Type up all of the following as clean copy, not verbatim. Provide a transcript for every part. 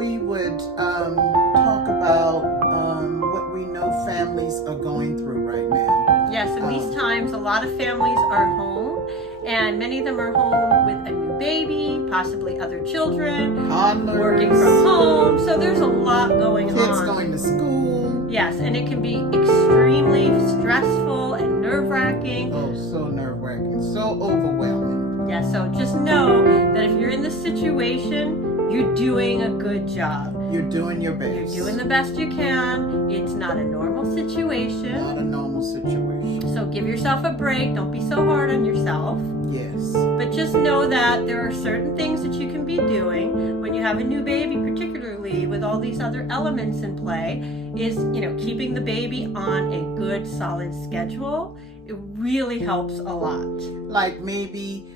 we would talk about what we know families are going through right now. Yes, in these times, a lot of families are home, and many of them are home with a new baby, possibly other children, Toddlers, working from home. So there's a lot going on. kids going to school. Yes, and it can be extremely stressful and nerve-wracking. Oh, so nerve-wracking, so overwhelming. Yeah, so just know that if you're in this situation, you're doing a good job. You're doing your best. You're doing the best you can. It's not a normal situation. Not a normal situation. So give yourself a break. Don't be so hard on yourself. Yes. But just know that there are certain things that you can be doing when you have a new baby, particularly with all these other elements in play, is, keeping the baby on a good, solid schedule. It really helps a lot. Like maybe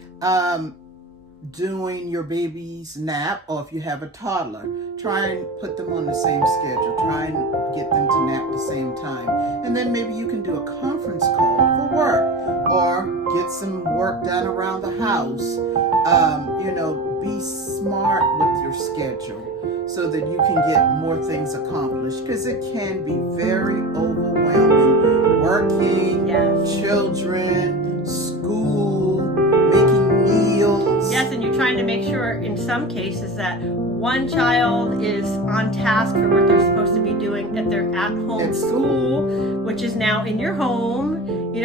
doing your baby's nap, or if you have a toddler, try and put them on the same schedule. Try and get them to nap the same time. And then maybe you can do a conference call for work, or get some work done around the house. Be smart with your schedule so that you can get more things accomplished, because it can be very overwhelming. Working, Yes. children, school, making meals. Yes, and you're trying to make sure in some cases that one child is on task for what they're supposed to be doing at their at-home At school, which is now in your home.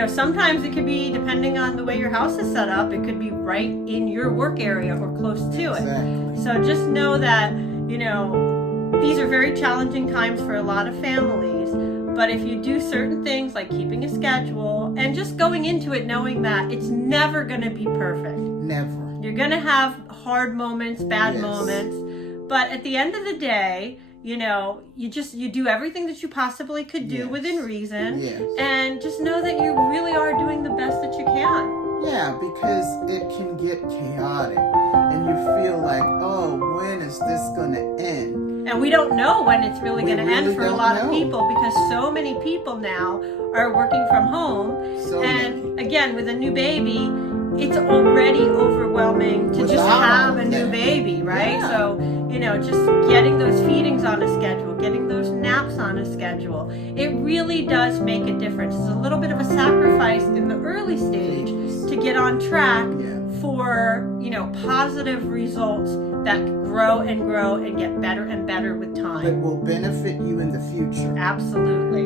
Sometimes it could be, depending on the way your house is set up, it could be right in your work area or close to it. Exactly. So just know that, these are very challenging times for a lot of families. But if you do certain things like keeping a schedule and just going into it knowing that it's never going to be perfect. Never. You're going to have hard moments, bad Yes. moments. But at the end of the day, you do everything that you possibly could do Yes. within reason. Yes. And just know that you really are doing the best that you can. Yeah, because it can get chaotic and you feel like, oh, when is this going to end? And we don't know when it's really We going to end really for a don't lot know. of people, because so many people now are working from home. So And many. again, with a new baby, it's already overwhelming to just Without have all a new that. baby, right? Yeah. So, just getting those feedings on a schedule, getting those naps on a schedule, it really does make a difference. It's a little bit of a sacrifice in the early stage to get on track Yeah. for, positive results that grow and get better and better with That time. will benefit you in the future. Absolutely.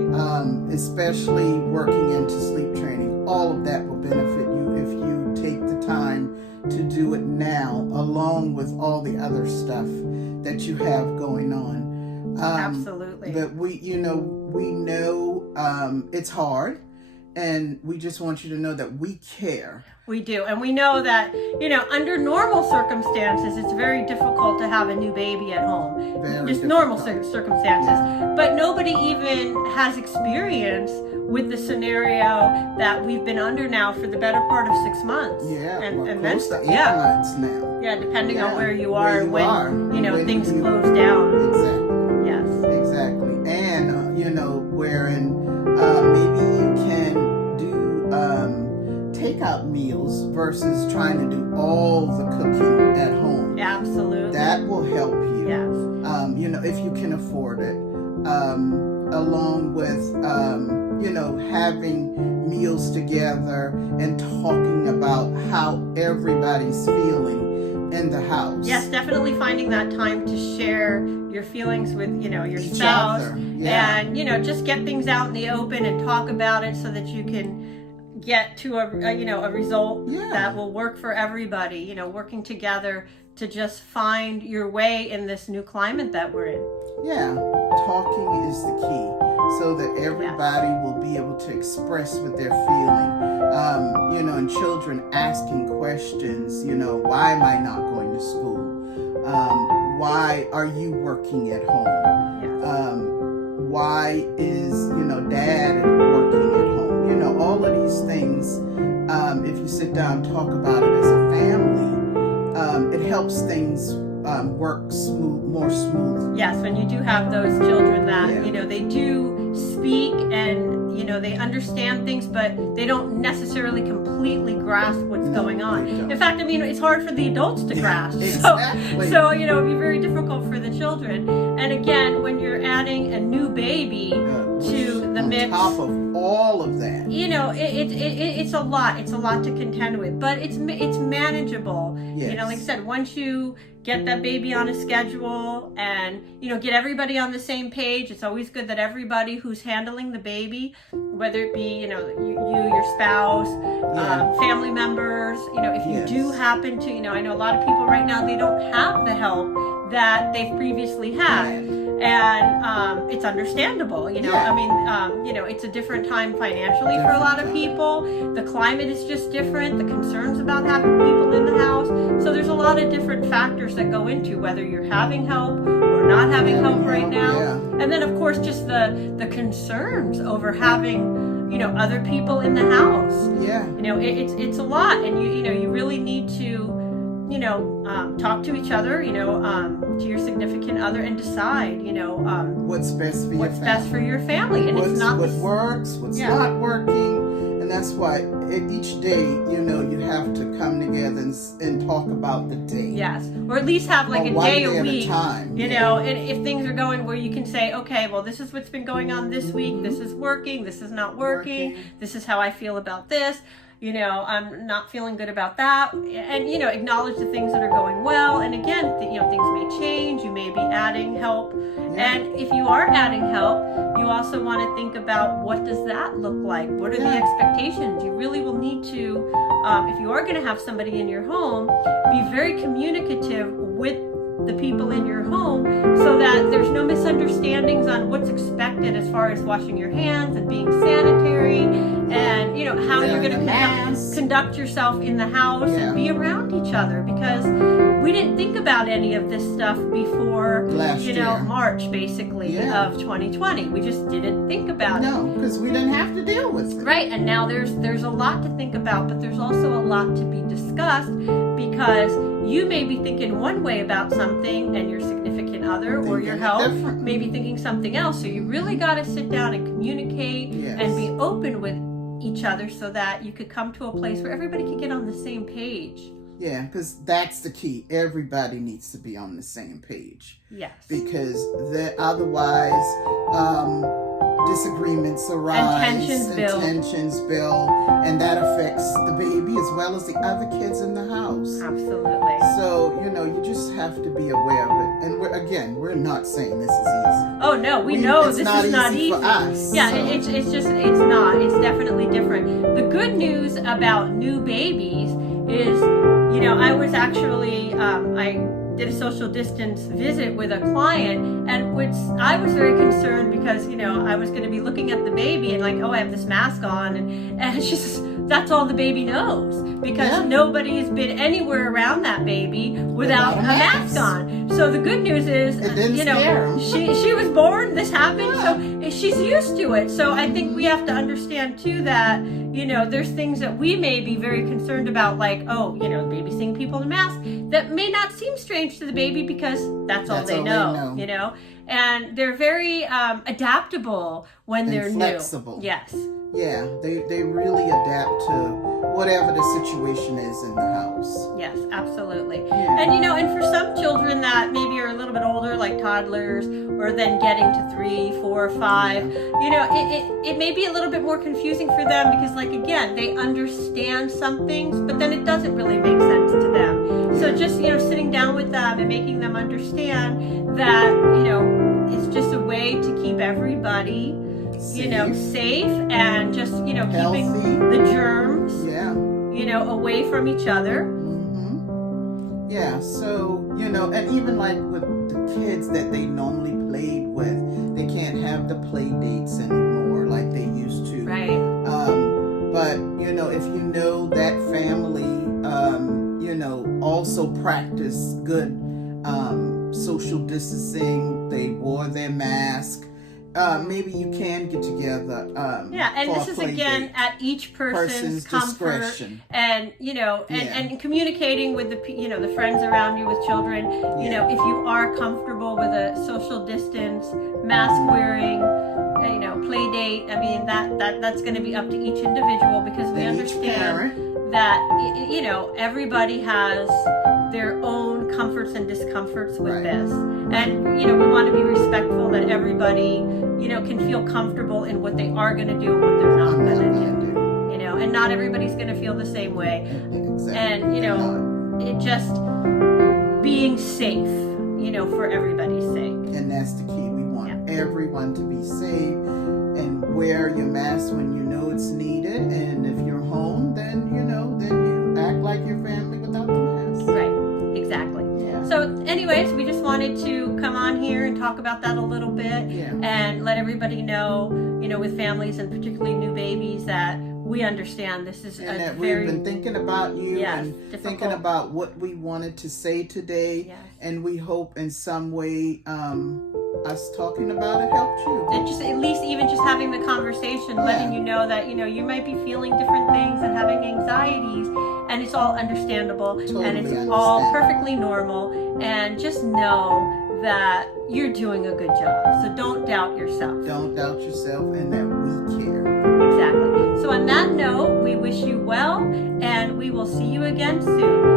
Especially working into sleep training. All of that will benefit you if you take the time to do it now, along with all the other stuff that you have going on. Absolutely. But we know it's hard, and we just want you to know that we care. We do. And we know that, under normal circumstances, it's very difficult to have a new baby at home. Very Just normal difficult. circumstances. But nobody even has experience with the scenario that we've been under now for the better part of 6 months. Yeah, and we're then, close to 8 yeah. months now. Yeah, depending on Yeah, where you where are you when, are, when things you- close down. Exactly. Yes. Exactly. And, wherein maybe you can do takeout meals versus trying to do all the cooking at home. Absolutely. That will help you. Yes. If you can afford it. Along with, having meals together and talking about how everybody's feeling in the house. Yes, definitely finding that time to share your feelings with, your Each spouse. other. Yeah. And, just get things out in the open and talk about it so that you can get to a result Yeah. that will work for everybody, working together to just find your way in this new climate that we're in. Yeah, talking is the key so that everybody will be able to express what they're feeling. And children asking questions, why am I not going to school? Why are you working at home? Yes. Why is, dad working at home? All of these things, if you sit down and talk about it as a family, it helps things work more smooth. Yes, when you do have those children that, Yeah. they do speak and, they understand things, but they don't necessarily completely grasp what's going on. they don't. In fact, I mean, it's hard for the adults to grasp. Exactly. So it'd be very difficult for the children. And again, when you're adding a new baby to the mix, on top of all of that, it's a lot. It's a lot to contend with, but it's manageable. Yes. Like I said, once you get that baby on a schedule and get everybody on the same page, it's always good that everybody who's handling the baby, whether it be your spouse, family members, if you do happen to, I know a lot of people right now, they don't have the help that they've previously had. And it's understandable, I mean, it's a different time financially for a lot of people. The climate is just different. The concerns about having people in the house. So there's a lot of different factors that go into whether you're having help or not having help right now. And then, of course, just the concerns over having other people in the house. It's a lot, and you really need to talk to each other, to your significant other, and decide, what's best for best for your family. And it's not what works, what's not working, and that's why each day, you have to come together and talk about the day. Yes, or at least have like a day a week. And if things are going where you can say, okay, well, this is what's been going on this week. This is working. This is not working. This is how I feel about this. I'm not feeling good about that, and acknowledge the things that are going well. And again, things may change. You may be adding help, and if you are adding help, you also want to think about what does that look like. What are the expectations? You really will need to, if you are going to have somebody in your home, be very communicative with the people in your home so that there's no misunderstandings on what's expected as far as washing your hands and being sanitary and how you're going to conduct yourself in the house and be around each other, because we didn't think about any of this stuff before March basically of 2020. We just didn't think about it. No, because we didn't have to deal with it. Right, and now there's a lot to think about, but there's also a lot to be discussed, because you may be thinking one way about something and your significant other or your help may be thinking something else. So you really got to sit down and communicate and be open with each other so that you could come to a place where everybody can get on the same page. Yeah, because that's the key. Everybody needs to be on the same page. Yes. Because otherwise, disagreements arise, and tensions build, and that affects the baby as well as the other kids in the house. Absolutely. So, you just have to be aware of it. And we're not saying this is easy. Oh no, we know this is not easy. For us, yeah, so. It's not. It's definitely different. The good news about new babies is, I was actually, I did a social distance visit with a client, and I was very concerned because, I was going to be looking at the baby and like, oh, I have this mask on, and she says, that's all the baby knows, because nobody's been anywhere around that baby without a mask on. So the good news is, she was born, this happened, so she's used to it. So I think we have to understand too that, there's things that we may be very concerned about, like, the baby's seeing people in masks, that may not seem strange to the baby because that's all they know. And they're very adaptable when they're flexible. New. Yes. Yeah, they really adapt to whatever the situation is in the house. Yes, absolutely. Yeah. And and for some children that maybe are a little bit older, like toddlers, or then getting to 3, 4, 5, it may be a little bit more confusing for them because, like, again, they understand some things, but then it doesn't really make sense to them. So just, sitting down with them and making them understand that, it's just a way to keep everybody safe and just, keeping the germs, away from each other. Mm-hmm. Yeah, so, and even like with the kids that they normally played with, they can't have the play dates anymore like they used to. Right. But, if that family, also practiced good social distancing, they wore their mask, maybe you can get together. Yeah, and for this a is play again date. at each person's comfort, discretion. and and communicating with the friends around you with children. You Yeah. know, if you are comfortable with a social distance, mask wearing, play date. I mean, that's going to be up to each individual, because we And each understand parent. that everybody has their own comforts and discomforts with Right. this, and we want to be respectful that everybody can feel comfortable in what they are going to do and what they're not I'm not going to gonna do. do. And not everybody's going to feel the same way, Exactly. and it just being safe, for everybody's sake. And that's the key. We want everyone to be safe and wear your mask when you know it's needed. And if you're home, then you act like your family without the mask. Right, exactly. Yeah. So anyways, we just wanted to come on here and talk about that a little bit, Yeah. and let everybody know, with families and particularly new babies, that we understand this is And a that very we've been thinking about you and difficult. thinking about what we wanted to say today. Yes. And we hope in some way us talking about it helped you. And just at least even just having the conversation, letting you know that you might be feeling different things and having anxieties, and it's all understandable, and it's Totally all understandable. perfectly normal, and just know that you're doing a good job. So don't doubt yourself. Don't doubt yourself, and that we care. Exactly. So on that note, we wish you well, and we will see you again soon.